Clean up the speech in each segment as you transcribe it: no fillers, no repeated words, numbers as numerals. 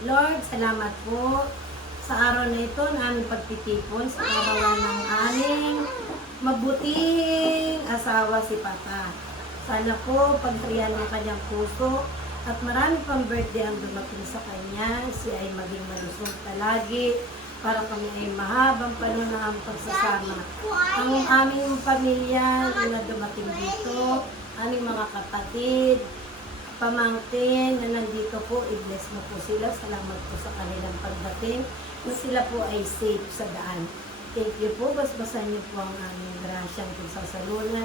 Lord, salamat po sa araw na ito na aming pagtitipon sa kabawan ng aming mabuting asawa si Papa. Sana po pagharian ng kanyang puso at marami pang birthday ang dumating sa kanya. Siya ay maging malusog palagi para kami ay mahabang panahon na ang pagsasama. Ang aming pamilya na dumating dito, aming mga kapatid, pamangkin na nandito po, i-bless mo po sila. Salamat po sa kanilang pagdating na sila po ay safe sa daan. Thank you po. Basbasan niyo po ang aming grasyang pagsasalunan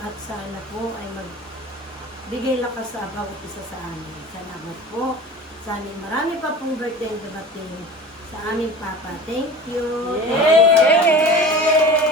at sana po ay magbigay lakas sa bawat isa sa amin. Salamat po. Sana marami pa pong birthday ang dumating sa aming Papa. Thank you. Yay!